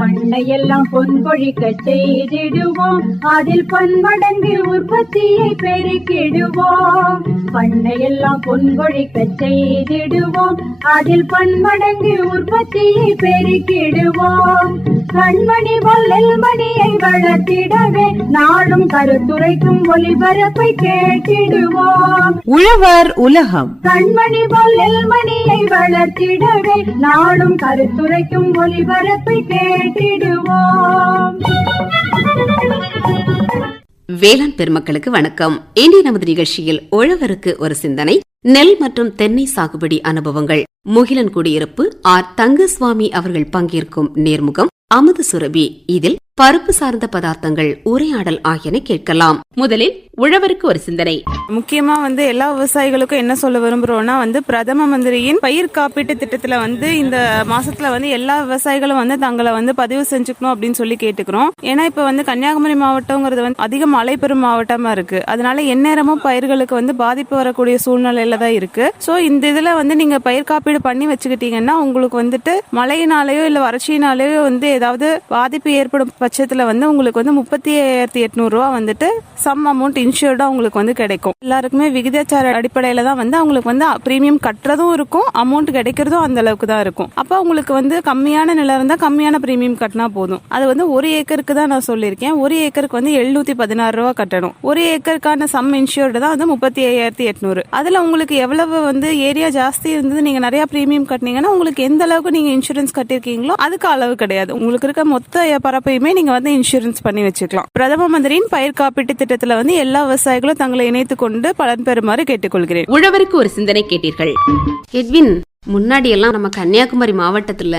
மண்ணையெல்லாம் பொன்பொழிக்க செய்திடுவோம், அதில் பன்மடங்கு உற்பத்தியை பெருக்கிடுவோம். பண்ணையெல்லாம் பொன்பொழிக்க செய்திடுவோம், அதில் பன்மடங்கு உற்பத்தியை பெருக்கிடுவோம். கண்மணி பொல்லில் மணியை வளர்த்திடவே நாடும் கருத்துரைக்கும் ஒளிபரப்பை கேட்டிடுவோம். உழவர் உலகம். கண்மணி பொல்லில் மணியை வளர்த்திடவே நாடும் கருத்துரைக்கும் ஒளிபரப்பை கேட்டிடுவோம். வேளாண் பெருமக்களுக்கு வணக்கம். இன்றைய நமது நிகழ்ச்சியில் உழவருக்கு ஒரு சிந்தனை, நெல் மற்றும் தென்னை சாகுபடி அனுபவங்கள், முகிலன் குடியிருப்பு ஆர் தங்கசுவாமி அவர்கள் பங்கேற்கும் நேர்முகம் அமுது சுரபி. இதில் பருப்பு சார்ந்த பதார்த்தங்கள், உரையாடல் ஆகியன கேட்கலாம். முதலில் உழவருக்கு ஒரு சிந்தனை. முக்கியமா எல்லா விவசாயிகளுக்கும் என்ன சொல்ல விரும்புறோம்னா பிரதம மந்திரியின் பயிர் காப்பீட்டு திட்டத்துல இந்த மாசத்துல எல்லா விவசாயிகளும் தங்களை பதிவு செஞ்சுக்கணும் அப்படின்னு சொல்லி கேட்டுக்கிறோம். ஏன்னா இப்ப கன்னியாகுமரி மாவட்டம்ங்கிறது அதிக மழை பெறும் மாவட்டமா இருக்கு. அதனால எந்நேரமும் பயிர்களுக்கு பாதிப்பு வரக்கூடிய சூழ்நிலையில தான் இருக்கு. சோ இந்த இதுல நீங்க பயிர் காப்பீடு பண்ணி வச்சுக்கிட்டீங்கன்னா உங்களுக்கு மழையினாலேயோ இல்ல வறட்சியினாலேயோ ஏதாவது பாதிப்பு ஏற்படும் பட்சத்துல உங்களுக்கு 30,800 ரூபா சம் அமௌண்ட் இன்சூர்டா உங்களுக்கு கிடைக்கும். எல்லாருக்குமே விகிதாச்சார அடிப்படையில தான் அவங்களுக்கு பிரீமியம் கட்டுறதும் இருக்கும், அமௌண்ட் கிடைக்கிறதும் அந்த அளவுக்கு தான் இருக்கும். அப்ப உங்களுக்கு கம்மியான நிலம் இருந்தா கம்மியான பிரீமியம் கட்டினா போதும். அது 1 ஏக்கருக்கு தான் நான் சொல்லியிருக்கேன். 1 ஏக்கருக்கு 716 ரூபா கட்டணும். 1 ஏக்கருக்கான சம் இன்சூர்டு தான் 35,800. அதுல உங்களுக்கு எவ்வளவு ஏரியா ஜாஸ்தி இருந்தது, நீங்க நிறைய பிரீமியம் கட்டினீங்கன்னா உங்களுக்கு எந்த அளவுக்கு நீங்க இன்சூரன்ஸ் கட்டிருக்கீங்களோ அதுக்கு அளவு கிடையாது. உங்களுக்கு இருக்க மொத்த பரப்பையுமே நீங்க இன்சூரன்ஸ் பண்ணி வச்சுக்கலாம். பிரதம மந்திரியின் பயிர் காப்பீட்டு திட்டத்துல எல்லா விவசாயிகளும் தங்களை இணைத்துக் கொண்டு பலன் பெறுமாறு கேட்டுக்கொள்கிறேன். உழவருக்கு ஒரு சிந்தனை கேட்டீர்கள். எட்வின், முன்னாடி எல்லாம் நம்ம கன்னியாகுமரி மாவட்டத்துல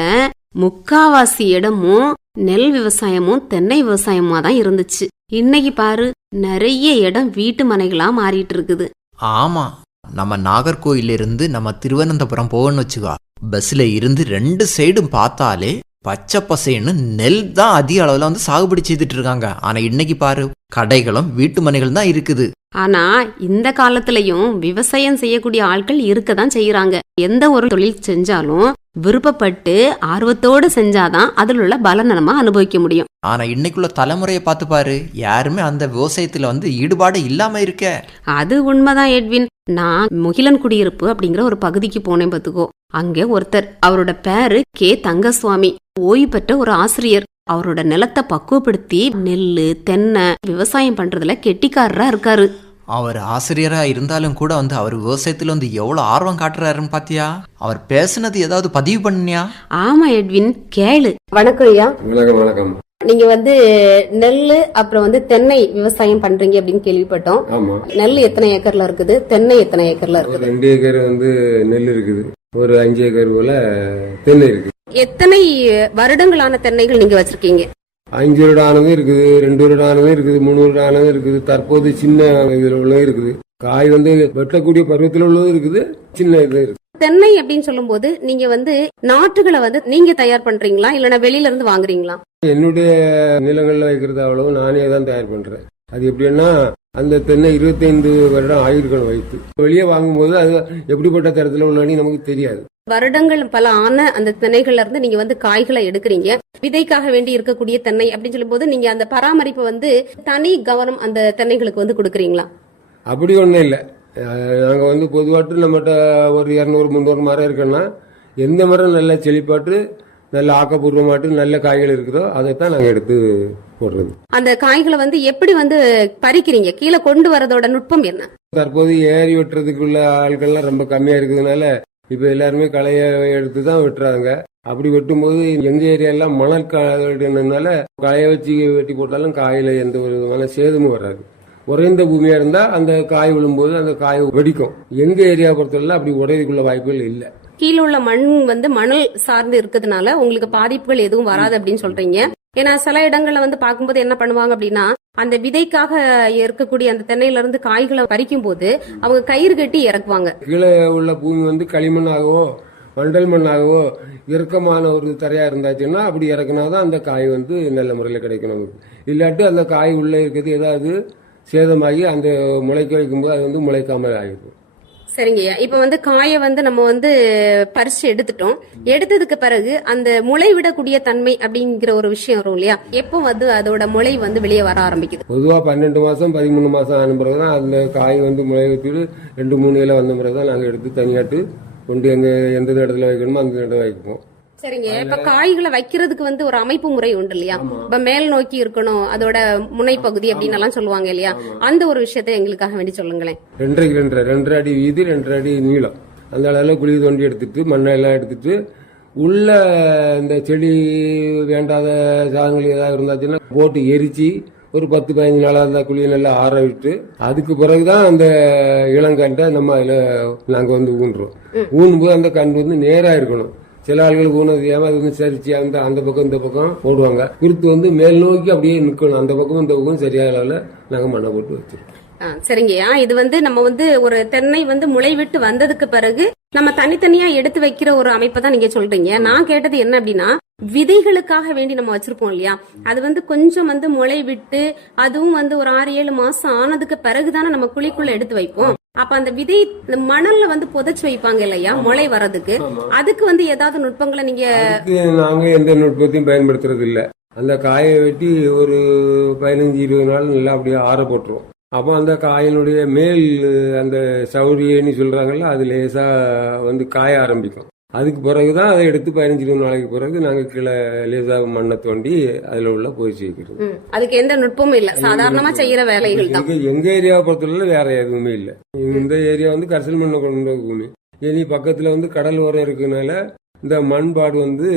முக்காவாசி இடமும் நெல் விவசாயமும் தென்னை விவசாயமா தான் இருந்துச்சு. இன்னைக்கு பாரு, நிறைய இடம் வீட்டு மனைகளா மாறிட்டு இருக்குது. ஆமா, நம்ம நாகர்கோயில இருந்து நம்ம திருவனந்தபுரம் போகணும்னு வச்சுக்கோ, பஸ்ல இருந்து 2 சைடும் பார்த்தாலே பச்சை பசைன்னு நெல் தான் அதிக அளவுல சாகுபடி செய்துட்டு இருக்காங்க. ஆனா இன்னைக்கு பாரு, கடைகளும் வீட்டு மனைகள் தான் இருக்குது. ஆனா இந்த காலத்திலயும் விவசாயம் செய்யக்கூடிய ஆட்கள் இருக்கதான் செய்யறாங்க. எந்த ஒரு தொழில் செஞ்சாலும் விருப்பப்பட்டு ஆர்வத்தோடு செஞ்சாதான் அதில் உள்ள பலனை நம்ம அனுபவிக்க முடியும். ஆனா இன்னைக்குள்ள தலைமுறையை பார்த்து பாரு, யாருமே அந்த விவசாயத்துல ஈடுபாடு இல்லாம இருக்க. அது உண்மைதான் எட்வின். நான் முகிலன் குடியிருப்பு அப்படிங்கிற ஒரு பகுதிக்கு போனேன் பார்த்துக்கோ. அங்கே ஒருத்தர், அவரோட பேரு கே தங்கசுவாமி, ஓய்வு பெற்ற ஒரு ஆசிரியர். அவரோட நிலத்தை பக்குவப்படுத்தி நெல்லு தென்னை விவசாயம் பண்றதுல கெட்டிக்காரரா இருக்காரு. அவர் ஆசிரியரா இருந்தாலும் கூட அவர் விவசாயத்துல எவ்வளவு ஆர்வம் காட்டுறாருன்னு பாத்தியா? அவர் பேசுனது ஏதாவது பதிவு பண்ணியா? ஆமா எட்வின், கேளு. வணக்கம் ஐயா. வணக்கம். நீங்க நெல்லு அப்புறம் தென்னை விவசாயம் பண்றீங்க அப்படின்னு கேள்விப்பட்டோம். ஆமா. நெல் எத்தனை ஏக்கர்ல இருக்குது, தென்னை எத்தனை ஏக்கர்ல இருக்குது? 2 ஏக்கர் நெல் இருக்குது, ஒரு 5 ஏக்கர் போல தென்னை இருக்கு. எத்தனை வருடங்களான தென்னைகள் நீங்க வச்சிருக்கீங்க? 5 வருடம் ஆனதும் இருக்குது, 2 வருடம் ஆனதும் இருக்குது, 3 வருடம் ஆனதும் இருக்குது. தற்போது சின்ன இதுல உள்ளதும் இருக்குது. காய் வெட்டக்கூடிய பருவத்தில் உள்ளதும் இருக்குது, சின்ன இது இருக்கு. தென்னை அப்படின்னு சொல்லும் போது நீங்க நாற்றுகளை நீங்க தயார் பண்றீங்களா இல்லனா வெளியில இருந்து வாங்குறீங்களா? என்னுடைய நிலங்கள்ல வைக்கிறது அவ்வளவு நானே தான் தயார் பண்றேன். அது எப்படின்னா, அந்த தென்னை 25 வருடம் ஆயிருக்கணும் வைத்து. வெளியே வாங்கும்போது அது எப்படிப்பட்ட தரத்துல உள்ளானு நமக்கு தெரியாது. வருடங்கள் பல ஆன அந்த தென்னைகள்ல இருந்து நீங்க காய்களை எடுக்கிறீங்க. விதைக்காக வேண்டி இருக்கக்கூடிய தென்னை அப்படின்னு சொல்லும் போது நீங்க அந்த பராமரிப்பு தனி கவனம் அந்த தென்னைகளுக்கு கொடுக்குறீங்களா? அப்படி ஒண்ணும் இல்லை. நாங்க பொதுவாட்டு நம்மகிட்ட ஒரு 200-300 மரம் இருக்குன்னா, எந்த மரம் நல்ல செழிப்பாட்டு நல்ல ஆக்கப்பூர்வமாட்டு நல்ல காய்கள் இருக்குதோ அதைத்தான் நாங்க எடுத்து போடுறது. அந்த காய்களை எப்படி பறிக்கிறீங்க? கீழே கொண்டு வரதோட நுட்பம் என்ன? தற்போது ஏறி வெட்டுறதுக்குள்ள ஆட்கள்லாம் ரொம்ப கம்மியா இருக்கிறதுனால இப்ப எல்லாருமே களைய எடுத்து தான் வெட்டுறாங்க. அப்படி வெட்டும்போது எங்க ஏரியாலாம் மணல் காடுனால களைய வச்சு வெட்டி போட்டாலும் காயில எந்த ஒரு விதமான சேதமும் வராது. உறைந்த பூமியா இருந்தா அந்த காய் விழும்போது அந்த காய் வெடிக்கும். எங்க ஏரியா பொறுத்தவரை அப்படி உடையதுக்குள்ள வாய்ப்புகள் இல்லை. கீழே உள்ள மண் மணல் சார்ந்து இருக்கிறதுனால உங்களுக்கு பாதிப்புகள் எதுவும் வராது அப்படின்னு சொல்றீங்க. ஏன்னா சில இடங்கள்ல பார்க்கும்போது என்ன பண்ணுவாங்க அப்படின்னா, அந்த விதைக்காக இருக்கக்கூடிய அந்த தென்னையில இருந்து காய்களை பறிக்கும் போது அவங்க கயிறு கட்டி இறக்குவாங்க. கீழே உள்ள பூமி களிமண்ணாகவோ மண்டல் மண்ணாகவோ இறுக்கமான ஒரு தரையா இருந்தாச்சுன்னா அப்படி இறக்குனாதான் அந்த காய் நல்ல முறையில் கிடைக்கும் நமக்கு. இல்லாட்டி அந்த காய் உள்ள இருக்கிறது ஏதாவது சேதமாகி அந்த முளைக்க வைக்கும்போது அது முளைக்காம ஆகிடும். சரிங்கய்யா. இப்ப வந்து காயை வந்து நம்ம வந்து பறிச்சு எடுத்துட்டோம். எடுத்ததுக்கு பிறகு அந்த முளை விடக்கூடிய தன்மை அப்படிங்கிற ஒரு விஷயம் வரும் இல்லையா? எப்போ வந்து அதோட முளை வந்து வெளியே வர ஆரம்பிக்குது? பொதுவா 12 மாசம் 13 மாசம் ஆன பிறகுதான் அந்த காய் வந்து முளை வச்சுட்டு 2-3 இலை வந்த பிறகுதான் நாங்க எடுத்து தனியாட்டு கொண்டு எந்த இடத்துல வைக்கணுமோ அந்த இடத்துல வைப்போம். சரிங்க. இப்ப காய்களை வைக்கிறதுக்கு வந்து ஒரு அமைப்பு முறை உண்டு இல்லையா? இப்ப மேல் நோக்கி இருக்கணும், அதோட முனை பகுதி அப்படின்னு எல்லாம் சொல்லுவாங்க இல்லையா? அந்த ஒரு விஷயத்தை எங்களுக்காக வேண்டி சொல்லுங்களேன். 2 அடி வீதி 2 அடி நீளம் அந்த அளவுல குழி தோண்டி எடுத்துட்டு மண்ணெல்லாம் எடுத்துட்டு உள்ள இந்த செடி வேண்டாத சாதங்கள் ஏதாவது இருந்தாச்சுன்னா போட்டு எரிச்சு ஒரு 10-15 நாளா அந்த குழியை நல்லா ஆற விட்டு அதுக்கு பிறகுதான் அந்த இளங்கண்டை நம்ம அதுல நாங்க வந்து ஊன்றோம். ஊனும்போது அந்த கண்டு வந்து நேரா இருக்கணும். சில ஆள்களுக்கு ஊனது தெரியாம அது வந்து சரிச்சு அந்த பக்கம் இந்த பக்கம் போடுவாங்க. குருத்து வந்து மேல் நோக்கி அப்படியே நிக்கணும். அந்த பக்கம் இந்த பக்கம் சரியான அளவுல நாங்க மண்ணை போட்டு வச்சிருக்கோம். சரிங்கய்யா. இது வந்து நம்ம வந்து ஒரு தென்னை வந்து முளை விட்டு வந்ததுக்கு பிறகு நம்ம தனித்தனியா எடுத்து வைக்கிற ஒரு அமைப்பை தான் நீங்க சொல்றீங்க. நான் கேட்டது என்ன அப்படின்னா, விதைகளுக்காக வேண்டி நம்ம வச்சிருப்போம் இல்லையா? அது வந்து கொஞ்சம் வந்து முளை விட்டு அதுவும் வந்து ஒரு 6-7 மாசம் ஆனதுக்கு பிறகுதானே நம்ம குழிக்குள்ள எடுத்து வைப்போம். அப்ப அந்த விதை மணல்ல வந்து புதைச்சு வைப்பாங்க இல்லையா முளை வர்றதுக்கு? அதுக்கு வந்து ஏதாவது நுட்பங்களை நீங்க? நாங்க எந்த நுட்பத்தையும் பயன்படுத்துறது இல்ல. அந்த காயை வெட்டி ஒரு 15-20 நாள் நல்லா அப்படியே ஆற போட்டுருவோம். அப்போ அந்த காயினுடைய மேல் அந்த சௌரியன்னு சொல்றாங்கல்ல, அது லேசா வந்து காய ஆரம்பிக்கும். அதுக்கு பிறகுதான் அதை எடுத்து 15-20 நாளைக்கு பிறகு நாங்க கீழே லேசா மண்ணை தோண்டி அதுல உள்ள போயிச்சு வைக்கிறது. அதுக்கு எந்த நுட்பமும் இல்ல, சாதாரணமா செய்யற வேலைகள் தான். எங்க ஏரியாவை பொறுத்தவரை வேற எதுவுமே இல்ல. இந்த ஏரியா வந்து கரிசல் மண்ணை கொண்ட பூமி. இனி பக்கத்துல வந்து கடல் ஓரம் இருக்குனால இந்த மண்பாடு வந்து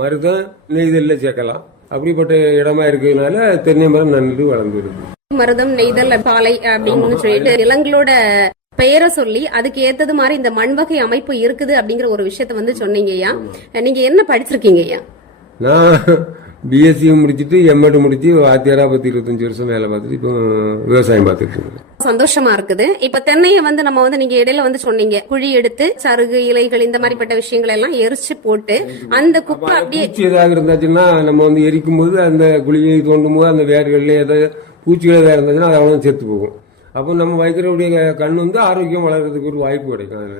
மருதம் நெய்தல்ல சேர்க்கலாம். அப்படிப்பட்ட இடமா இருக்கிறதுனால தென்னை மரம் நன்கு வளர்ந்து இருக்கு. மருதம், நெய்தல், பாலை அப்படின்னு சொல்லிட்டு நிலங்களோட பெயரை சொல்லி அதுக்கு ஏத்தது மாதிரி இந்த மண்வகை அமைப்பு இருக்குது அப்படிங்கிற ஒரு விஷயத்த வந்து சொன்னீங்கய்யா. நீங்க என்ன படிச்சிருக்கீங்க ஐயா? நான் பிஎஸ்சி முடிச்சுட்டு எம்எட் முடிச்சு வாத்தியாரா 25 வருஷம் வேலை பார்த்துட்டு இப்போ விவசாயம் பார்த்துட்டு இருக்கேன். சந்தோஷமா இருக்குது. இப்ப தென்னையை வந்து நம்ம வந்து நீங்க இடையில வந்து சொன்னீங்க குழி எடுத்து சருகு இலைகள் இந்த மாதிரிப்பட்ட விஷயங்கள் எல்லாம் எரிச்சு போட்டு அந்த குப்பை அப்படியே ஏதாவது இருந்தாச்சுன்னா நம்ம வந்து எரிக்கும் போது அந்த குழியை தோண்டும் போது அந்த வேர்கள்ல ஏதாவது பூச்சிகள் ஏதாவது இருந்துச்சுன்னா அது அவ்வளவு செத்து போகும். அப்போ நம்ம வைக்கிறவுடைய கண் வந்து ஆரோக்கியம் வளர்றதுக்கு ஒரு வாய்ப்பு கிடைக்கும்.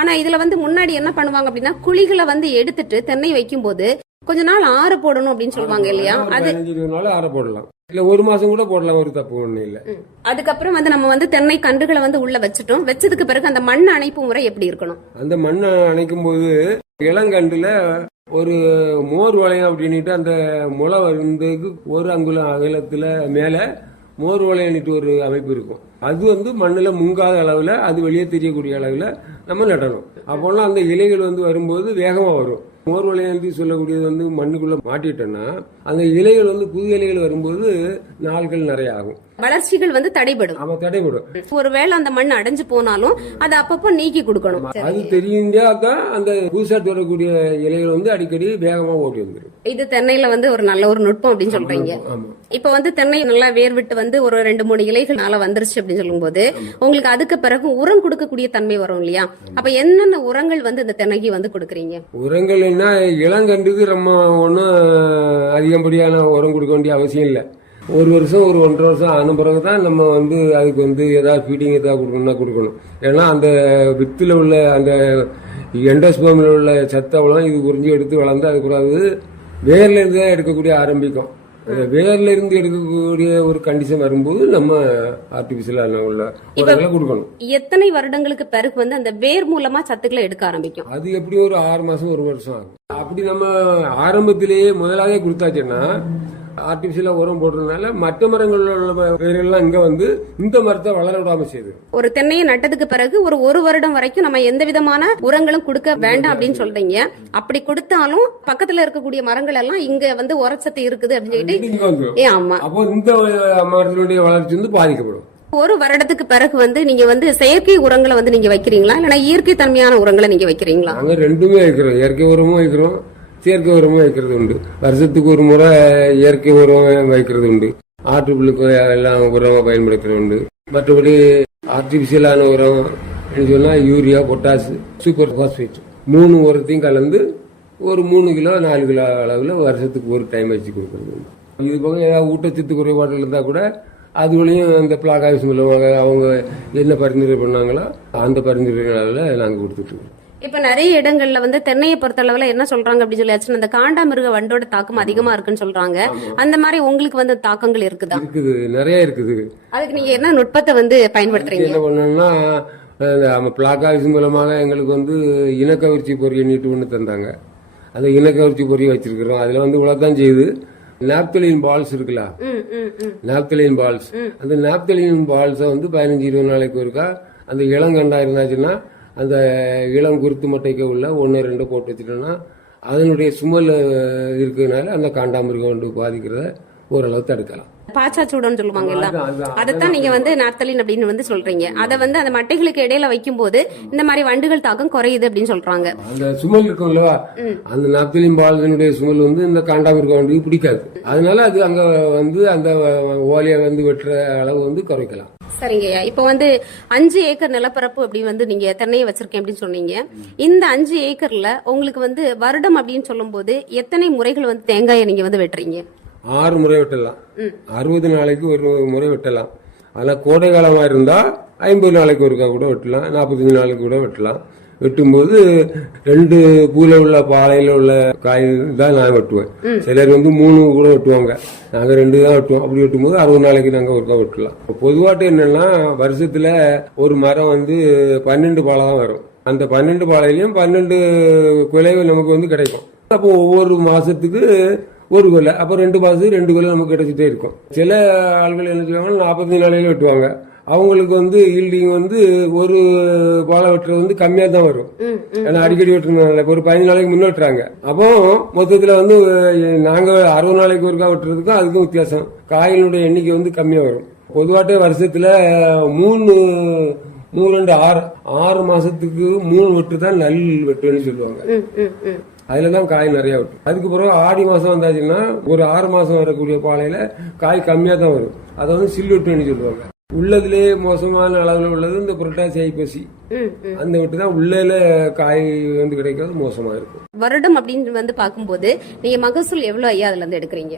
ஆனா இதுல வந்து முன்னாடி என்ன பண்ணுவாங்க அப்படின்னா குழிகளை வந்து எடுத்துட்டு தென்னை வைக்கும் போது கொஞ்ச நாள் ஆற போடணும் அப்படின்னு சொல்லுவாங்க இல்லையா? அது 15-20 நாள் ஆற போடலாம், இல்ல 1 மாசம் கூட போடலாம், ஒரு தப்பு ஒண்ணு இல்ல. அதுக்கப்புறம் வந்து நம்ம வந்து தென்னை கன்றுகளை வந்து உள்ள வச்சுட்டோம். வச்சதுக்கு பிறகு அந்த மண் அணைப்பு முறை எப்படி இருக்கணும்? அந்த மண்ணை அணைக்கும் போது இளங்கண்டுல ஒரு மோர் வளையம் அப்படின்ட்டு அந்த முளை வருந்ததுக்கு 1 அங்குலம் அகலத்துல மேல மோர் வளையன்ட்டு ஒரு அமைப்பு இருக்கும். அது வந்து மண்ணுல முங்காத அளவுல அது வெளியே தெரியக்கூடிய அளவுல நம்ம நடணும். அப்போல்லாம் அந்த இலைகள் வந்து வரும்போது வேகமா வரும். மோர் வளையன்ட்டு சொல்லக்கூடியது வந்து மண்ணுக்குள்ள மாட்டிட்டோம்னா அந்த இலைகள் வந்து புது இலைகள் வரும்போது நாட்கள் நிறைய ஆகும், வளர்ச்சிகள் வந்து தடைபடும். ஆமா தடைபடும். ஒருவேளை அந்த மண் அடைஞ்சு போனாலும் அது அப்பப்போ நீக்கி கொடுக்கணும். அது தெரிஞ்சாதான் அந்த புதுசா தொடரக்கூடிய இலைகள் வந்து அடிக்கடி வேகமா ஓடி வந்துடும். இது தென்னையில வந்து ஒரு நல்ல ஒரு நுட்பம் அப்படின்னு சொல்றீங்க. இப்ப வந்து தென்னை நல்லா வேர் விட்டு வந்து ஒரு 2-3 இலைகள் நாள வந்துருச்சு அப்படின்னு சொல்லும் போது உங்களுக்கு அதுக்கு பிறகு உரம் கொடுக்கக்கூடிய தன்மை வரும் இல்லையா? அப்ப என்னென்ன உரங்கள் வந்து இந்த தென்னைக்கு வந்து கொடுக்குறீங்க? உரங்கள் என்ன, இளங்கண்டுக்கு நம்ம ஒன்னும் அதிகப்படியான உரம் கொடுக்க வேண்டிய அவசியம் இல்லை. 1 வருஷம் 1.5 வருஷம் ஆன பிறகுதான் நம்ம வந்து அதுக்கு வந்து ஏதாவது ஃபீடிங் ஏதாவது கொடுக்கணும்னா கொடுக்கணும். ஏன்னா அந்த வித்துல உள்ள அந்த எண்டோஸ்போமில் உள்ள சத்தவெல்லாம் இது உறிஞ்சி எடுத்து வளர்ந்து அதுக்கூடாது வேர்ல இருந்து தான் எடுக்கக்கூடிய ஆரம்பிக்கும். வேர்ல இருந்து எடுக்கக்கூடிய ஒரு கண்டிஷன் வரும்போது நம்ம ஆர்டிபிஷியலான உள்ள உரங்களை கொடுக்கணும். எத்தனை வருடங்களுக்கு பிறகு வந்து அந்த வேர் மூலமா சத்துக்களை எடுக்க ஆரம்பிக்கும்? அது எப்படி ஒரு 6 மாசம் 1 வருஷம் ஆகும். அப்படி நம்ம ஆரம்பத்திலேயே முதலாவே கொடுத்தாச்சுன்னா ஆர்டிபிஷியலா உரம் போடுறதுனால மற்ற மரங்கள்ல உள்ள வேர்கள்லாம் இங்க வந்து இந்த மரத்தை வளர விடாம செய்யுது. ஒரு தென்னையை நட்டதுக்கு பிறகு ஒரு வருடம் வரைக்கும் நம்ம எந்த விதமான உரங்களும் கொடுக்க வேண்டாம் அப்படின்னு சொல்றீங்க. அப்படி கொடுத்தாலும் பக்கத்துல இருக்கக்கூடிய மரங்கள் எல்லாம் இங்க வந்து உரச்சத்து இருக்குது அப்படின்னு சொல்லிட்டு ஆமா, அப்போ இந்த மரத்தினுடைய வளர்ச்சி வந்து பாதிக்கப்படும். 1 வருடத்துக்கு பிறகு வந்து நீங்க வந்து செயற்கை உரங்களை வந்து நீங்க வைக்கிறீங்களா இல்லைன்னா இயற்கை தன்மையான உரங்களை நீங்க வைக்கிறீங்களா? நாங்க ரெண்டுமே வைக்கிறோம். இயற்கை உரமும் வைக்கிறோம், செயற்கை உரமும் வைக்கிறது உண்டு. வருஷத்துக்கு ஒரு முறை இயற்கை உரம் வைக்கிறது உண்டு. ஆற்றுப்புழுக்கு எல்லாம் உரமா பயன்படுத்துறது உண்டு. மற்றபடி ஆர்டிபிஷியலான உரம் சொன்னா யூரியா, பொட்டாசு, சூப்பர் பாஸ்பேட் 3 உரத்தையும் கலந்து ஒரு 3 கிலோ 4 கிலோ அளவுல வருஷத்துக்கு ஒரு டைம் வச்சு கொடுக்கறது உண்டு. இது போக ஏதாவது ஊட்டச்சத்து குறைபாடுகள் இருந்தா கூட அதுகளையும் அந்த பிளாக் ஆஃபீஸ் மூலமாக அவங்க என்ன பரிந்துரை பண்ணாங்களோ அந்த பரிந்துரைகளால நாங்கள் கொடுத்துட்டு இருக்கோம். இப்ப நிறைய இடங்கள்ல வந்து தென்னையை பொறுத்தளவுல என்ன சொல்றாங்க அப்படின்னு சொல்லியாச்சுன்னா அந்த காண்டாமிருக வண்டோட தாக்கம் அதிகமா இருக்குன்னு சொல்றாங்க. அந்த மாதிரி உங்களுக்கு வந்து தாக்கங்கள் இருக்குதா? இருக்குது, நிறைய இருக்குது. அதுக்கு நீங்க என்ன நுட்பத்தை வந்து பயன்படுத்துறீங்க? என்ன பண்ணோம்னா நம்ம பிளாக் ஆஃபீஸ் மூலமாக எங்களுக்கு வந்து இனக்கவர்ச்சி பொறி எண்ணிட்டு ஒன்று தந்தாங்க. அந்த இனக்கவர்ச்சி பொறி வச்சிருக்கிறோம். அதுல வந்து இவ்வளவுதான் செய்யுது. நாப்தலின் பால்ஸ் இருக்குல்ல, நாப்தலின் பால்ஸ், அந்த நாப்தலின் பால்ஸை வந்து 15-20 நாளைக்கு ஒருக்கா அந்த இளங்கண்டா இருந்தாச்சுன்னா அந்த இளம் குருத்து மட்டைக்கு உள்ள 1-2 போட்டு வச்சுட்டோம்னா அதனுடைய சுமல் இருக்கிறதுனால அந்த காண்டாமிருகம் வந்து பாதிக்கிறத ஓரளவு தடுக்கலாம். பாச்சாச்சூடன்னு சொல்லுவாங்க இல்ல, அதைத்தான் நீங்க வந்து நாப்தலின் அப்படின்னு வந்து சொல்றீங்க. அதை வந்து அந்த மட்டைகளுக்கு இடையில வைக்கும் போது இந்த மாதிரி வண்டுகள் தாக்கம் குறையுது அப்படின்னு சொல்றாங்க. அந்த சுமல் இருக்கும் இல்லவா, அந்த நாப்தலின் பாலினுடைய சுமல் வந்து இந்த காண்டாமிருகம் வந்து பிடிக்காது. அதனால அது அங்க வந்து அந்த ஓலையை வந்து வெட்டுற அளவு வந்து குறைக்கலாம். சரிங்கய்யா, இப்ப வந்து 5 ஏக்கர் நிலப்பரப்பு அப்படி வந்து நீங்க தென்னையை வச்சிருக்கேன் அப்படின்னு சொன்னீங்க. இந்த 5 ஏக்கர்ல உங்களுக்கு வந்து வருடம் அப்படின்னு சொல்லும் போது எத்தனை முறைகள் வந்து தேங்காயை நீங்க வந்து வெட்டுறீங்க? 6 முறை வெட்டலாம். 60 நாளைக்கு ஒரு முறை வெட்டலாம். ஆனா கோடை காலமா இருந்தா 50 நாளைக்கு ஒருக்கா கூட வெட்டலாம், 45 நாளைக்கு கூட வெட்டலாம். வெட்டும்போது 2 பூல உள்ள பாலையில உள்ள காய் தான் நான் வெட்டுவேன். சிலர் வந்து 3 கூட வெட்டுவாங்க, நாங்க 2 தான் வெட்டுவோம். அப்படி வெட்டும்போது 60 நாளைக்கு நாங்க ஒருக்கா வெட்டலாம். பொதுவாட்டு என்னன்னா வருஷத்துல ஒரு மரம் வந்து 12 பாலை தான் வரும். அந்த 12 பாலையிலயும் 12 குலைகள் நமக்கு வந்து கிடைக்கும். அப்போ ஒவ்வொரு மாசத்துக்கு ஒரு கொலை, அப்ப 2 மாசத்துக்கு 2 கொலை நமக்கு கிடைச்சிட்டே இருக்கும். சில ஆள்கள் என்ன செய்வாங்க 45 நாளையில வெட்டுவாங்க. அவங்களுக்கு வந்து ஈல்டிங் வந்து ஒரு பாலை வெட்டுறது வந்து கம்மியா தான் வரும். ஏன்னா அடிக்கடி வெட்டுறதுனால ஒரு 15 நாளைக்கு முன்ன வெட்டுறாங்க. அப்போ மொத்தத்துல வந்து நாங்க 60 நாளைக்கு ஒருக்கா வெட்டுறதுக்கும் அதுக்கும் வித்தியாசம். காயினுடைய எண்ணிக்கை வந்து கம்மியா வரும். பொதுவாட்டே வருஷத்துல 6 மாசத்துக்கு 3 வெட்டு தான் நல் வெட்டுன்னு சொல்லுவாங்க. அதுலதான் காய் நிறைய வெட்டும். அதுக்கு பிறகு ஆடி மாசம் வந்தாச்சுன்னா ஒரு 6 மாசம் வரக்கூடிய பாலையில காய் கம்மியா தான் வரும். அதை வந்து சில் வெட்டுன்னு சொல்லுவாங்க. உள்ளதுலேயே மோசமான அளவுல உள்ளது இந்த புரட்டாசி ஐப்பசி, அந்த வெட்டு தான் உள்ளல காய் வந்து கிடைக்கிறது மோசமா இருக்கும். வருடம் அப்படின்னு வந்து பாக்கும்போது நீங்க மகசூல் எவ்வளவு ஐயா அதுல இருந்து எடுக்கிறீங்க?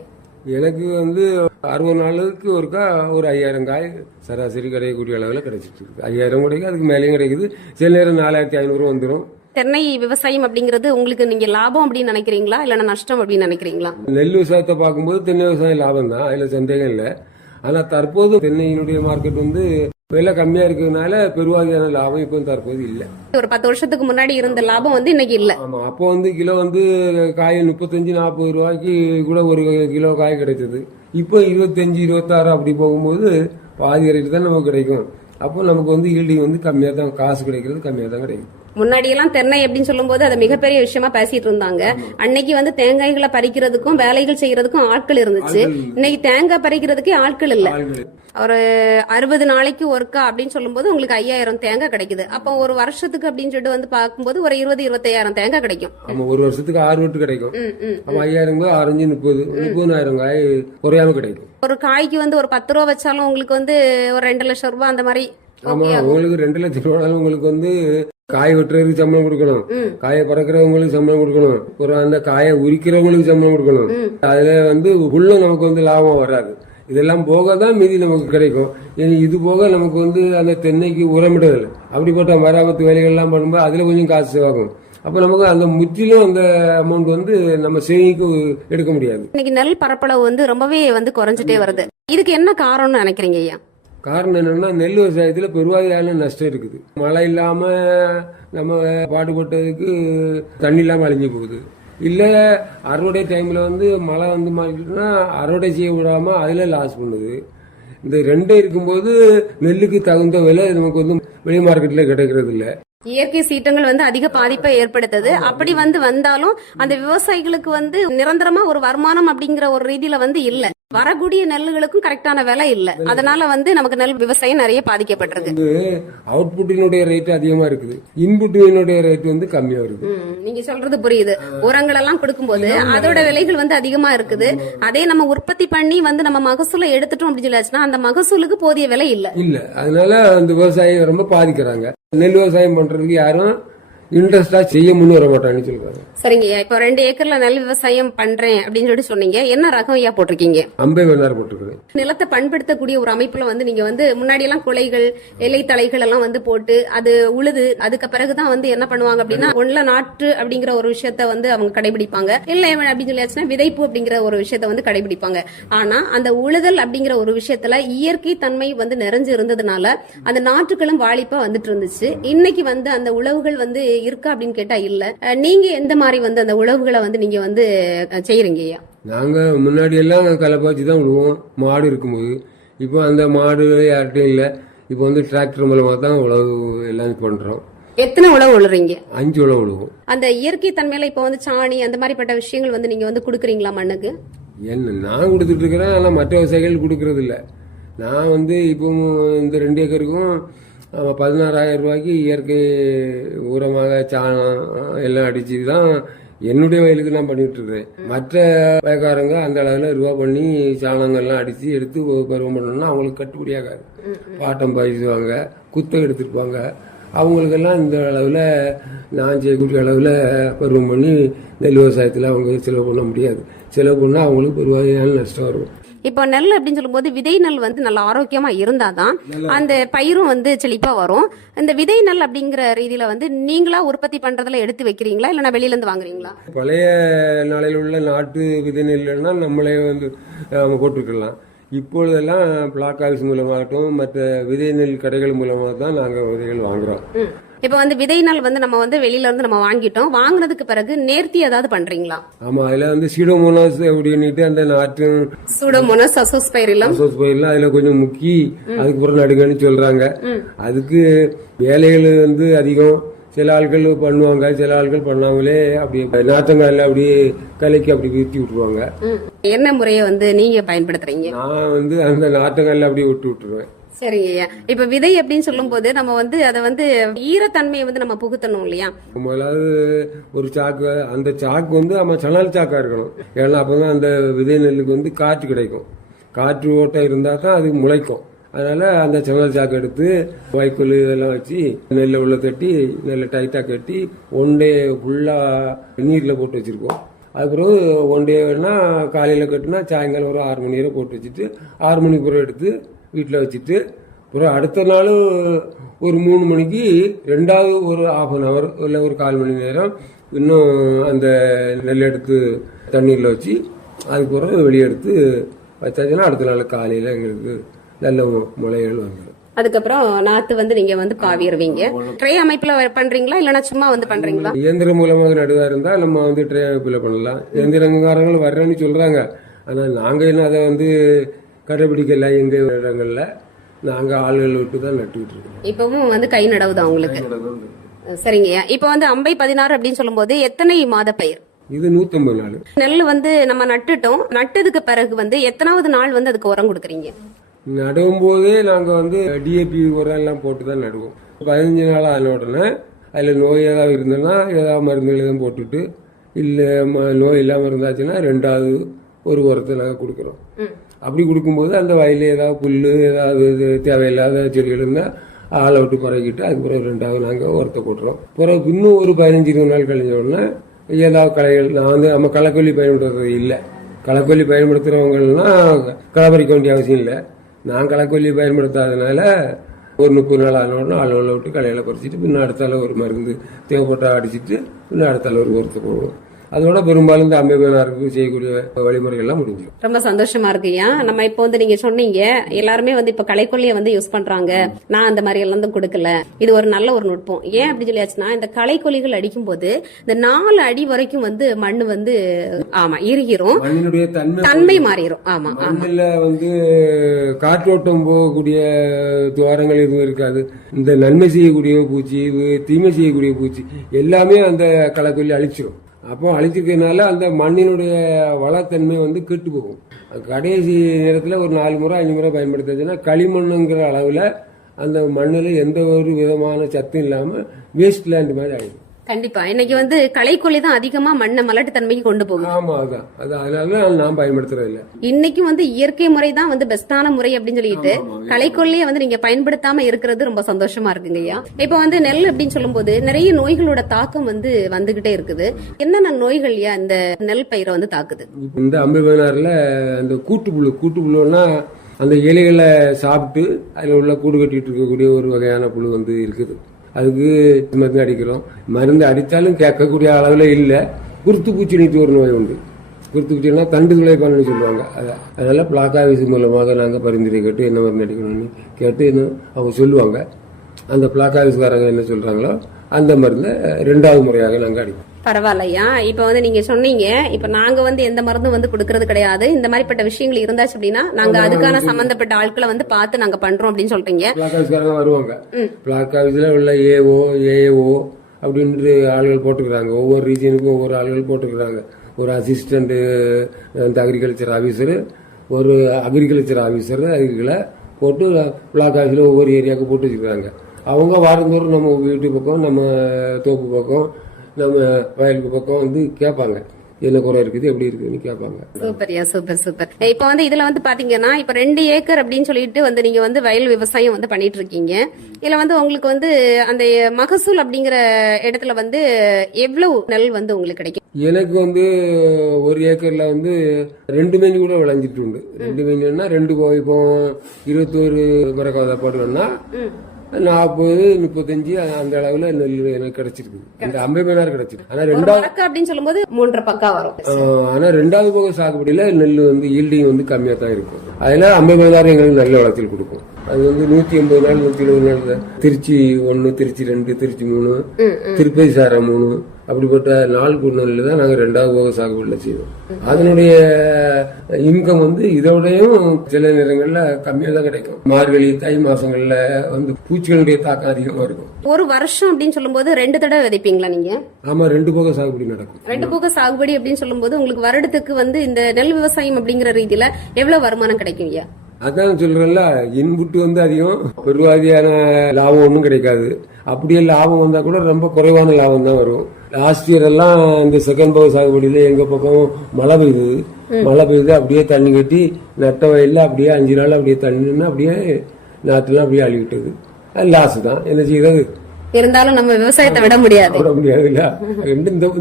எனக்கு வந்து 60 நாளுக்கு ஒருக்கா ஒரு 5000 காய் சராசரி கிடைக்கக்கூடிய அளவுல கிடைச்சிட்டு இருக்கு. 5000 கிடைக்கும், அதுக்கு மேலேயும் கிடைக்குது. சில நேரம் 4500 வந்துடும். தென்னை விவசாயம் அப்படிங்கிறது உங்களுக்கு நீங்க லாபம் அப்படின்னு நினைக்கிறீங்களா இல்ல நஷ்டம் அப்படின்னு நினைக்கிறீங்களா? நெல் விவசாயத்தை பார்க்கும்போது தென்னை விவசாயம் லாபம் தான், அதுல சந்தேகம் இல்லை. ஆனா தற்போது தென்னையினுடைய மார்க்கெட் வந்து விலை கம்மியா இருக்கிறதுனால பெருவாரியான லாபம் இப்போ தற்போது இல்ல. ஒரு 10 வருஷத்துக்கு முன்னாடி இருந்த லாபம் வந்து இன்னைக்கு இல்ல. ஆமா, அப்போ வந்து கிலோ வந்து காய் 35-40 ரூபாய்க்கு கூட ஒரு கிலோ காய் கிடைச்சது. இப்போ 25-26 அப்படி போகும்போது பாதி ரேட்டு தான் நமக்கு கிடைக்கும். அப்போ நமக்கு வந்து ஈல்டிங் வந்து கம்மியா தான், காசு கிடைக்கிறது கம்மியா தான் கிடைக்கும். முன்னாடி எல்லாம் தென்னை அப்படின்னு சொல்லும் போது அதை மிகப்பெரிய விஷயமா பேசிட்டு இருந்தாங்க. அன்னைக்கு வந்து தேங்காய்களை பறிக்கிறதுக்கும் வேலைகள் செய்யறதுக்கும் ஆட்கள் இருந்துச்சு. இன்னைக்கு தேங்காய் பறிக்கிறதுக்கே ஆட்கள் இல்ல. ஒரு 60 நாளைக்கு ஒர்க்கா அப்படின்னு சொல்லும் போது உங்களுக்கு 5000 தேங்காய் கிடைக்குது. அப்போ ஒரு வருஷத்துக்கு அப்படின்னு சொல்லிட்டு வந்து பார்க்கும்போது ஒரு 20-25,000 தேங்காய் கிடைக்கும். ஆமா, ஒரு வருஷத்துக்கு 6 வெட்டு கிடைக்கும். அப்ப 5000 6-30 காய் குறையாம கிடைக்கும். ஒரு காய்க்கு வந்து ஒரு 10 ரூபா வச்சாலும் உங்களுக்கு வந்து ஒரு 2 லட்சம் ரூபாய் அந்த மாதிரி. ஆமா, உங்களுக்கு 2 லட்சம் ரூபாய் உங்களுக்கு வந்து காய் வெட்டுறதுக்கு சம்பளம் கொடுக்கணும், காயை பறக்கிறவங்களுக்கு சம்பளம் கொடுக்கணும், ஒரு அந்த காயை உரிக்கிறவங்களுக்கு சம்பளம் கொடுக்கணும். அதுல வந்து உள்ள நமக்கு வந்து லாபம் வராது. இதெல்லாம் போக தான் மீதி நமக்கு கிடைக்கும். இது போக நமக்கு வந்து அந்த தென்னைக்கு உரமிடுதல் அப்படிப்பட்ட மராமத்து வேலைகள்லாம் பண்ணும்போது அதுல கொஞ்சம் காசு செலவாகும். அப்ப நமக்கு அந்த முற்றிலும் அந்த அமௌண்ட் வந்து நம்ம சேமிக்கு எடுக்க முடியாது. இன்னைக்கு நெல் பரப்பளவு வந்து ரொம்பவே வந்து குறைஞ்சிட்டே வருது. இதுக்கு என்ன காரணம்னு நினைக்கிறீங்க ஐயா? காரணம் என்னன்னா நெல் விவசாயத்துல பெருவாரியான நஷ்டம் இருக்குது. மழை இல்லாம நம்ம பாடுபட்டதுக்கு தண்ணி இல்லாம அழிஞ்சு போகுது. இல்ல அறுவடை டைம்ல வந்து மழை வந்து மாறிட்டுனா அறுவடை செய்ய விடாம அதுல லாஸ் பண்ணுது. இந்த 2 இருக்கும்போது நெல்லுக்கு தகுந்த விலை நமக்கு வந்து வெளி மார்க்கெட்ல கிடைக்கிறது இல்ல. இயற்கை சீற்றங்கள் வந்து அதிக பாதிப்பை ஏற்படுத்துது. அப்படி வந்தாலும் அந்த விவசாயிகளுக்கு வந்து நிரந்தரமா ஒரு வருமானம் அப்படிங்கிற ஒரு ரீதியில வந்து இல்ல. வரக்கூடிய நெல்லுகளுக்கும் கரெக்டான விலை இல்ல. அதனால வந்து நமக்கு நெல் விவசாயம் நிறைய பாதிக்கப்பட்டிருக்கு. அவுட்புட்டினுடைய ரேட் அதிகமா இருக்குது, இன்புட்டினுடைய ரேட் வந்து கம்மியா இருக்கு. நீங்க சொல்றது புரியுது. உரங்கள் எல்லாம் கொடுக்கும்போது அதோட விலைகள் வந்து அதிகமா இருக்குது. அதே நம்ம உற்பத்தி பண்ணி வந்து நம்ம மகசூலை எடுத்துட்டோம் அப்படின்னு சொல்லியாச்சுன்னா அந்த மகசூலுக்கு போதிய விலை இல்ல. அதனால அந்த விவசாயம் ரொம்ப பாதிக்கிறாங்க. நெல் விவசாயம் பண்றதுக்கு யாரும் இன்ட்ரெஸ்டா செய்ய முன் வர மாட்டான்னு சொல்றாங்க. சரிங்க ஐயா, இப்போ 2 ஏக்கர்ல நெல் விவசாயம் பண்றேன் அப்படின்னு சொல்லிட்டு சொன்னீங்க. என்ன ரகம் ஐயா போட்டிருக்கீங்க? அம்பை வேணார் போட்டுருக்கேன். நிலத்தை பண்படுத்தக்கூடிய ஒரு அமைப்புல வந்து நீங்க வந்து முன்னாடி எல்லாம் குலைகள் இலை தலைகள் எல்லாம் வந்து போட்டு அது உழுது அதுக்கு பிறகுதான் வந்து என்ன பண்ணுவாங்க அப்படின்னா ஒன்ல நாற்று அப்படிங்கிற ஒரு விஷயத்த வந்து அவங்க கடைபிடிப்பாங்க. இல்ல அப்படின்னு சொல்லியாச்சுன்னா விதைப்பு அப்படிங்கிற ஒரு விஷயத்த வந்து கடைபிடிப்பாங்க. ஆனா அந்த உழுதல் அப்படிங்கிற ஒரு விஷயத்துல இயற்கை தன்மை வந்து நிறைஞ்சு இருந்ததுனால அந்த நாற்றுகளும் வாலிப்பா வந்துட்டு இருந்துச்சு. இன்னைக்கு வந்து அந்த உழவுகள் வந்து இருக்கா அப்படின்னு கேட்டா இல்ல. நீங்க எந்த மாதிரி வந்து அந்த உழவுகளை வந்து நீங்க வந்து செய்யறீங்க ஐயா? நாங்க முன்னாடி எல்லாம் கலப்பாச்சி தான் விடுவோம் மாடு இருக்கும்போது. இப்போ அந்த மாடு யார்கிட்டையும் இல்லை. இப்போ வந்து டிராக்டர் மூலமா தான் உழவு எல்லாம் பண்றோம். எத்தனை உழவு உழுறீங்க? 5 உழவு விடுவோம். அந்த இயற்கை தன்மையில இப்ப வந்து சாணி அந்த மாதிரிப்பட்ட விஷயங்கள் வந்து நீங்க வந்து குடுக்குறீங்களா மண்ணுக்கு? என்ன நான் கொடுத்துட்டு இருக்கிறேன், ஆனால் மற்ற விவசாயிகள் கொடுக்கறது இல்லை. நான் வந்து இப்போ இந்த 2 ஏக்கருக்கும் 16,000 ரூபாய்க்கு இயற்கை உரமாக சாணம் எல்லாம் அடிச்சு தான் என்னுடைய வயலுக்கு நான் பண்ணிட்டு இருக்கேன். மற்ற வயக்காரங்க அந்த அளவில் ரூபா பண்ணி சாணங்கள்லாம் அடிச்சு எடுத்து பருவம் பண்ணணும்னா அவங்களுக்கு கட்டுப்படியாகாது. பாட்டம் பயிசுவாங்க, குத்தை எடுத்துருப்பாங்க. அவங்களுக்கெல்லாம் இந்த அளவில் நான் செய்யக்கூடிய அளவில் பருவம் பண்ணி நெல் விவசாயத்தில் அவங்க செலவு பண்ண முடியாது. செலவு பண்ணால் அவங்களுக்கு பெருவாரியான நஷ்டம் வரும். இப்போ நெல் அப்படின்னு சொல்லும்போது விதை நெல் வந்து நல்ல ஆரோக்கியமா இருந்தாதான் அந்த பயிரும் வந்து செழிப்பா வரும். இந்த விதை நெல் அப்படிங்கிற ரீதியில வந்து நீங்களா உற்பத்தி பண்றதுல எடுத்து வைக்கிறீங்களா இல்லைன்னா வெளியில இருந்து வாங்குறீங்களா? பழைய நாளையில் உள்ள நாட்டு விதை நெல்லுன்னா நம்மளே வந்து போட்டுக்கலாம். இப்பொழுதெல்லாம் பிளாக் ஆஃபீஸ் மூலமாகட்டும் மற்ற விதை நெல் கடைகள் மூலமாக தான் நாங்கள் விதைகள் வாங்குறோம். இப்ப வந்து விதை நெல் வந்து நம்ம வந்து வெளியில இருந்து நம்ம வாங்கிட்டோம். வாங்கினதுக்கு பிறகு நேர்த்தி ஏதாவது பண்றீங்களா? ஆமா, அதுல வந்து சீடோமோனாஸ் அப்படின்னுட்டு அந்த நாட்டு சூடோமோனாஸ் அசோஸ்பைரிலம் அதுல கொஞ்சம் முக்கி அதுக்கப்புறம் நடுங்கன்னு சொல்றாங்க. அதுக்கு வேலைகள் வந்து அதிகம். சில ஆட்கள் பண்ணுவாங்க, சில ஆட்கள் பண்ணாமலே அப்படி நாத்தங்கால அப்படியே கலைக்கு அப்படி வீழ்த்தி விட்டுருவாங்க. என்ன முறையை வந்து நீங்க பயன்படுத்துறீங்க? நான் வந்து அந்த நாத்தங்கால அப்படியே விட்டுருவேன். சரிங்க. இப்ப விதை அப்படின்னு சொல்லும் போது நம்ம வந்து அதை வந்து ஈரத்தன்மையை வந்து நம்ம புகுத்தணும் இல்லையா? முதலாவது ஒரு சாக்கு, அந்த சாக்கு வந்து நம்ம சணல் சாக்கா இருக்கணும். ஏன்னா அப்பதான் அந்த விதை நெல்லுக்கு வந்து காற்று கிடைக்கும். காற்று ஓட்டம் இருந்தா தான் அது முளைக்கும். அதனால அந்த சணல் சாக்கு எடுத்து வைக்கோல் இதெல்லாம் வச்சு நெல்லை உள்ள தட்டி நெல்லை டைட்டா கட்டி ஒன்டே ஃபுல்லா நீர்ல போட்டு வச்சிருக்கோம். அதுக்கப்புறம் ஒன்டேனா காலையில கட்டினா சாயங்காலம் ஒரு 6 மணி நேரம் போட்டு வச்சுட்டு 6 மணிக்கு பிறகு எடுத்து வீட்டில் வச்சுட்டு அப்புறம் அடுத்த நாள் ஒரு 3 மணிக்கு 2வது ஒரு 1/2 hour இல்லை ஒரு 1/4 மணி நேரம் இன்னும் அந்த நெல் எடுத்து தண்ணீரில் வச்சு அதுக்கப்புறம் வெளியே எடுத்து வச்சாச்சுன்னா அடுத்த நாள் காலையில் எங்களுக்கு நல்ல முளைகள் வந்துடும். அதுக்கப்புறம் நாத்து வந்து நீங்க வந்து பாவிடுவீங்க. ட்ரே அமைப்புல பண்றீங்களா இல்லைன்னா சும்மா வந்து பண்றீங்களா? இயந்திரம் மூலமாக நடுவா இருந்தா நம்ம வந்து ட்ரே அமைப்புல பண்ணலாம். இயந்திரங்காரங்கள் வர்றேன்னு சொல்றாங்க. ஆனால் நாங்க என்ன அதை வந்து கடைபிடிக்கல. எங்க இடங்கள்ல நாங்க ஆள்கள் விட்டு தான் நட்டுக்கிட்டு இருக்கோம். இப்பவும் வந்து கை நடவுதான் உங்களுக்கு? சரிங்க. இப்ப வந்து அம்பை 16 அப்படின்னு சொல்லும் போது எத்தனை மாத பயிர் இது? 150 நாள் நெல் வந்து நம்ம நட்டுட்டோம். நட்டதுக்கு பிறகு வந்து எத்தனாவது நாள் வந்து அதுக்கு உரம் கொடுக்குறீங்க? நடுவும் போதே நாங்க வந்து டிஏபி உரம் எல்லாம் போட்டு தான் நடுவோம். 15 நாள் ஆன உடனே அதுல நோய் ஏதாவது இருந்ததுன்னா ஏதாவது மருந்துகள் எதுவும் போட்டுட்டு, இல்ல நோய் இல்லாம இருந்தாச்சுன்னா 2வது ஒரு உரத்தை நாங்க கொடுக்குறோம். அப்படி கொடுக்கும்போது அந்த வயலில் ஏதாவது புல்லு ஏதாவது தேவையில்லாத செடிகள் இருந்தால் ஆளை விட்டு பறக்கிட்டு அதுக்கப்புறம் 2வது நாங்கள் உரத்தை போட்டுறோம். பிறகு இன்னும் ஒரு 15-20 நாள் கழிஞ்ச உடனே ஏதாவது களைகள், நான் வந்து நம்ம களைக்கொல்லி பயன்படுத்துறது இல்லை. களைக்கொல்லி பயன்படுத்துறவங்கலாம் களை பறிக்க வேண்டிய அவசியம் இல்லை. நான் களைக்கொல்லி பயன்படுத்தாதனால ஒரு 30 நாள் ஆன உடனே ஆளை விட்டு களையில பறிச்சுட்டு பின்ன அடுத்தால ஒரு மருந்து தேவைப்பட்டா அடிச்சுட்டு பின்ன அடுத்தால ஒரு உரத்தை போடுவோம். அதோட பெரும்பாலும் இந்த அம்பேபனாருக்கு செய்யக்கூடிய வழிமுறைகள் எல்லாம் முடிஞ்சிடும். ரொம்ப சந்தோஷமா இருக்குயா. நம்ம இப்போ வந்து நீங்க சொன்னீங்க எல்லாருமே வந்து இப்ப களைக்கொல்லியை வந்து யூஸ் பண்றாங்க. நான் அந்த மாதிரி எல்லாம் தான் கொடுக்கல. இது ஒரு நல்ல ஒரு நுட்பம். ஏன் அப்படி சொல்லியாச்சுன்னா இந்த களைக்கொல்லிகள் அடிக்கும் போது இந்த 4 அடி வரைக்கும் வந்து மண்ணு வந்து ஆமா இறுகிரும், மண்ணினுடைய தன்மை மாறிடும். ஆமா, மண்ணில் வந்து காற்றோட்டம் போகக்கூடிய துவாரங்கள் எதுவும் இருக்காது. இந்த நன்மை செய்யக்கூடிய பூச்சி, தீமை செய்யக்கூடிய பூச்சி எல்லாமே அந்த களைக்கொல்லி அழிச்சிடும். அப்போ அழிச்சிருக்கிறதுனால அந்த மண்ணினுடைய வளத்தன்மை வந்து கெட்டு போகும். கடைசி நேரத்தில் ஒரு 4 முறை 5 முறை பயன்படுத்துச்சுன்னா களிமண்ணுங்கிற அளவில் அந்த மண்ணில் எந்த ஒரு விதமான சத்தும் இல்லாமல் வேஸ்ட் லேண்ட் மாதிரி ஆகிடும். கண்டிப்பா இன்னைக்கு வந்து களைக்கொல்லி தான் அதிகமா மண்ணை மலட்டுத்தன்மைக்கு கொண்டு போகும். ஆமா, அதான் அதனால நான் பயன்படுத்துறது இல்ல. இன்னைக்கும் வந்து இயற்கை முறை தான் வந்து பெஸ்டான முறை அப்படின்னு சொல்லிட்டு களைக்கொல்லியை வந்து நீங்க பயன்படுத்தாம இருக்கிறது ரொம்ப சந்தோஷமா இருக்குங்க ஐயா. இப்ப வந்து நெல் அப்படின்னு சொல்லும் போது நிறைய நோய்களோட தாக்கம் வந்து வந்துகிட்டே இருக்குது. என்னென்ன நோய்கள் இந்த நெல் பயிரை வந்து தாக்குது? இந்த அம்பை அந்த கூட்டுப்புழுன்னா அந்த இலைகளை சாப்பிட்டு அதில் உள்ள கூடு கட்டிட்டு இருக்கக்கூடிய ஒரு வகையான புழு வந்து இருக்குது. அதுக்கு மருந்து அடிக்கிறோம். மருந்து அடித்தாலும் கேட்கக்கூடிய அளவில் இல்லை. குருத்து பூச்சி ஒரு நோய் உண்டு. குருத்து பூச்சினா தண்டு துளைப்பான்னு சொல்லுவாங்க. அதனால பிளாக் ஆஃபீஸ் மூலமாக நாங்கள் பரிந்துரை கேட்டு என்ன மருந்து அடிக்கணும்னு கேட்டு அவங்க சொல்லுவாங்க. அந்த பிளாக் ஆஃபீஸ்காரங்க என்ன சொல்றாங்களோ அந்த மருந்தை 2வது முறையாக நாங்கள் அடிப்போம். பரவாயில்லையா? இப்ப வந்து நீங்க சொன்னீங்க, இப்ப நாங்க வந்து எந்த மருந்தும் வந்து கொடுக்கறது கிடையாது. இந்த மாதிரிப்பட்ட விஷயங்கள் இருந்தாச்சு அப்படின்னா நாங்க அதுக்கான சம்பந்தப்பட்ட ஆட்களை வந்து பார்த்து நாங்க பண்றோம் அப்படின்னு சொல்றீங்க. பிளாக் ஆஃபீஸ்காரங்க வருவாங்க. பிளாக் ஆஃபீஸ்ல உள்ள ஏஓ அப்படின்ற ஆளுகள் போட்டுக்கிறாங்க. ஒவ்வொரு ரீஜனுக்கும் ஒவ்வொரு ஆளுகள் போட்டுக்கிறாங்க. ஒரு அசிஸ்டன்ட் அக்ரிகல்ச்சர் ஆபீசர், ஒரு அக்ரிகல்ச்சர் ஆபீசர் அதுகளை போட்டு பிளாக் ஆஃபீஸ்ல ஒவ்வொரு ஏரியாவுக்கு போட்டு வச்சுக்கிறாங்க. அவங்க வாரந்தோறும் நம்ம வீட்டு பக்கம், நம்ம தோப்பு பக்கம், நம்ம வயலுக்கு பக்கம் வந்து கேட்பாங்க, என்ன குறை இருக்குது, எப்படி இருக்குன்னு கேட்பாங்க. சூப்பர்யா, சூப்பர் சூப்பர். இப்ப வந்து இதுல வந்து பாத்தீங்கன்னா இப்ப 2 ஏக்கர் அப்படின்னு சொல்லிட்டு வந்து நீங்க வந்து வயல் விவசாயம் வந்து பண்ணிட்டு இருக்கீங்க. இதுல வந்து உங்களுக்கு வந்து அந்த மகசூல் அப்படிங்கிற இடத்துல வந்து எவ்வளவு நெல் வந்து உங்களுக்கு கிடைக்கும்? எனக்கு வந்து 1 ஏக்கர்ல வந்து 2 மேனி கூட விளைஞ்சிட்டு உண்டு. 2 மேனின்னா 2 இப்போ 21 மரக்காத போடுவேன்னா 40, 35 அந்த அளவுல நெல் எனக்கு கிடைச்சிருக்கு. இந்த 50 மேனார் கிடைச்சிருக்கு. ஆனா 2வது அப்படின்னு சொல்லும்போது 3.5 பக்கா வரும். ஆனா 2வது போக சாகுபடியில நெல் வந்து ஈல்டிங் வந்து கம்மியா தான் இருக்கும். அதனால 50 மேனார் எங்களுக்கு நல்ல விளைச்சல் கொடுக்கும். அது வந்து 180 நாள் 170 நாள் திருச்சி 1, திருச்சி 2, திருச்சி 3, திருப்பதி சாரம் 3 அப்படிப்பட்ட 4 நெல் தான் நாங்க 2வது போக சாகுபடியில செய்வோம். அதனுடைய இன்கம் வந்து இதோடையும் சில நேரங்கள்ல கம்மியா தான் கிடைக்கும். மார்கழி தை மாசங்கள்ல வந்து பூச்சிகளுடைய தாக்கம் அதிகமா இருக்கும். ஒரு வருஷம் அப்படின்னு சொல்லும் போது 2 தடவை விதைப்பீங்களா நீங்க? ஆமா, 2 போக சாகுபடி நடக்கும். 2 போக சாகுபடி அப்படின்னு சொல்லும் போது உங்களுக்கு வருடத்துக்கு வந்து இந்த நெல் விவசாயம் அப்படிங்கிற ரீதியில எவ்வளவு வருமானம் கிடைக்கும் ஐயா? அதான் சொல்றேன்ல, இன்புட்டு வந்து அதிகம், பெருவாதியான லாபம் ஒன்றும் கிடைக்காது. அப்படியே லாபம் வந்தா கூட ரொம்ப குறைவான லாபம் தான் வரும். லாஸ்ட் இயர் எல்லாம் இந்த செகண்ட் பவர் சாகுபடியில எங்க பக்கம் மழை பெய்யுது, அப்படியே தண்ணி கட்டி நட்ட வயல்ல அப்படியே 5 நாள் அப்படியே தண்ணி அப்படியே நாட்டுலாம் அப்படியே அழிவிட்டது. லாஸ் தான், என்ன செய்யறது? இருந்தாலும் நம்ம விவசாயத்தை விட முடியாது.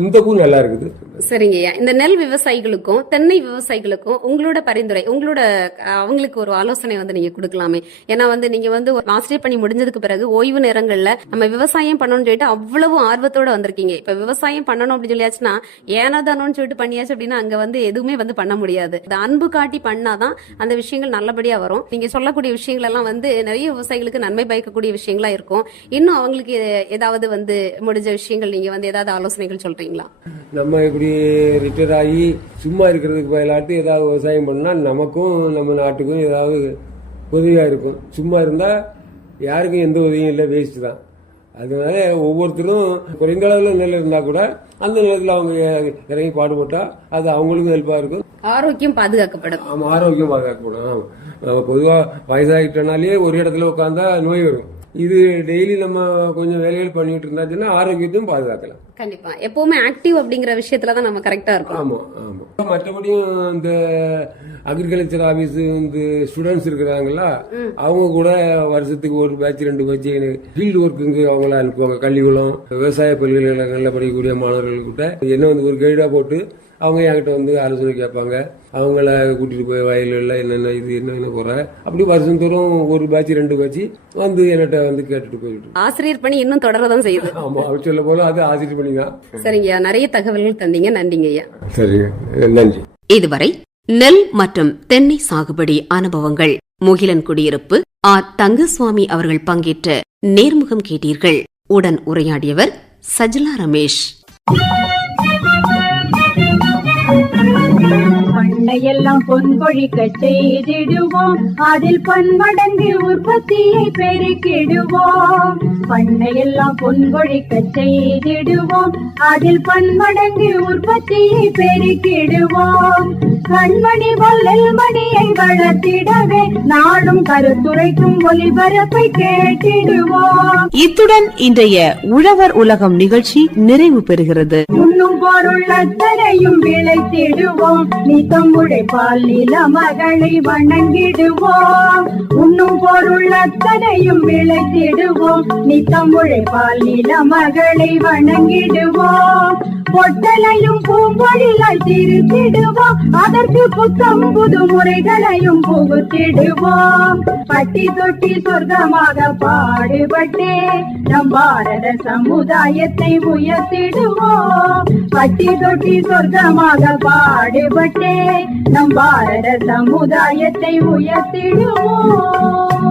இந்த பூ நல்லா இருக்குது. சரிங்கய்யா, இந்த நெல் விவசாயிகளுக்கும் தென்னை விவசாயிகளுக்கும் உங்களோட பரிந்துரை, உங்களோட அவங்களுக்கு ஒரு ஆலோசனை வந்து நீங்க கொடுக்கலாமே. ஏன்னா வந்து நீங்க வந்து ஆசிரியர் பணி முடிஞ்சதுக்கு பிறகு ஓய்வு நேரங்கள்ல நம்ம விவசாயம் பண்ணணும்னு சொல்லிட்டு அவ்வளவு ஆர்வத்தோட வந்திருக்கீங்க. இப்ப விவசாயம் பண்ணணும் அப்படின்னு சொல்லியாச்சுன்னா ஏனாதானோன்னு சொல்லிட்டு பண்ணியாச்சு அப்படின்னா அங்க வந்து எதுவுமே வந்து பண்ண முடியாது. அந்த அன்பு காட்டி பண்ணாதான் அந்த விஷயங்கள் நல்லபடியா வரும். நீங்க சொல்லக்கூடிய விஷயங்கள் எல்லாம் வந்து நிறைய விவசாயிகளுக்கு நன்மை பயக்கக்கூடிய விஷயங்களா இருக்கும். இன்னும் அவங்களுக்கு ஏதாவது வந்து முடிஞ்ச விஷயங்கள் நீங்க வந்து ஏதாவது ஆலோசனைகள் சொல்றீங்களா? நம்ம இப்படி ரிட்டையர் ஆகி சும்மா இருக்கிறதுக்கு பதிலாட்டு ஏதாவது விவசாயம் பண்ணா நமக்கும் நம்ம நாட்டுக்கும் ஏதாவது உதவியா இருக்கும். சும்மா இருந்தா யாருக்கும் எந்த உதவியும் இல்லை, வேஸ்ட் தான். அதனால ஒவ்வொருத்தரும் குறைந்த அளவுல நெல் இருந்தா கூட அந்த நிலத்துல அவங்க இறங்கி பாடுபட்டா அது அவங்களுக்கும் ஹெல்ப்பா இருக்கும். ஆரோக்கியம் பாதுகாக்கப்படும். ஆமா, ஆரோக்கியம் பாதுகாக்கப்படும். பொதுவா வயசாகிட்டனாலே ஒரு இடத்துல உட்காந்தா நோய் வரும். இது டெய்லி நம்ம கொஞ்சம் வேலைகள் பண்ணிட்டு இருந்தாச்சுன்னா ஆரோக்கியத்தையும் பாதுகாக்கலாம். கண்டிப்பா எப்பவுமே ஆக்டிவ் அப்படிங்கிற விஷயத்துலதான் நம்ம கரெக்டா இருக்கும். ஆமா ஆமா. மற்றபடியும் இந்த அக்ரிகல்ச்சர் ஆபீஸ் இந்த ஸ்டூடெண்ட்ஸ் இருக்கிறாங்களா, அவங்க கூட வருஷத்துக்கு ஒரு பேட்ச் 2 பேட்ச் ஃபீல்டு ஒர்க்குங்க அவங்கள அனுப்புவாங்க. கள்ளிக்குளம் விவசாய பல்கலைக்கழகங்கள்ல படிக்கக்கூடிய மாணவர்கள் கிட்ட என்ன வந்து ஒரு கைடா போட்டு அவங்க என்கிட்ட வந்து ஆலோசனை கேட்பாங்க. அவங்கள கூட்டிட்டு போய் வயல்ல என்னென்ன இது என்னென்ன குறை அப்படி வருஷம் தோறும் ஒரு பேட்ச் 2 பேட்ச் வந்து என்கிட்ட வந்து கேட்டுட்டு போயிட்டு. ஆசிரியர் பணி இன்னும் தொடரதான் செய்யுது. ஆமா, அவர் சொல்ல போல அது ஆசிரியர் பணி தான். சரிங்கய்யா, நிறைய தகவல்கள் தந்தீங்க, நன்றிங்க ஐயா. சரி, நன்றி. இதுவரை நெல் மற்றும் தென்னை சாகுபடி அனுபவங்கள் முகிலன் குடியிருப்பு ஆர் தங்கசுவாமி அவர்கள் பங்கேற்ற நேர்முகம் கேட்டீர்கள். உடன் உரையாடியவர் சஜிலா ரமேஷ். பண்ணையெல்லாம் பொன்பொழிக்க செய்திடுவோம், அதில் பன்மடங்கு உற்பத்தியை பெருக்கிடுவோம். பண்ணையெல்லாம் பொன்பொழிக்க செய்திடுவோம், அதில் பன்மடங்கு உற்பத்தியை பெருக்கிடுவோம். கண்மணி பொல்லில் மணியை வளர்த்திடவே நாடும் கருத்துரைக்கும் ஒலிபரப்பை கேட்டிடுவோம். இத்துடன் இன்றைய உழவர் உலகம் நிகழ்ச்சி நிறைவு பெறுகிறது. உண்ணும் பொருள் அத்தனையும் விளைத்திடுவோம், நித்தம் உழைப்பால் நில மகளை வணங்கிடுவோம். உண்ணும் பொருள் அத்தனையும் விளைத்திடுவோம், நித்தம் உழைப்பால் நில மகளை வணங்கிடுவோம். பொட்டலையும் பூம்பொழிலாய் திருத்திடுவோம், அதற்கு புத்தம் புது முறைகளையும் புகுத்திடுவோம். பட்டி தொட்டி சொர்க்கமாக பாடுபட்டே நம் பாரத சமுதாயத்தை உயர்த்திடுவோம். பட்டி தொட்டி சொர்க்கமாக பாடுபட்டே நம் பாரத சமுதாயத்தை உயர்த்திடுவோம்.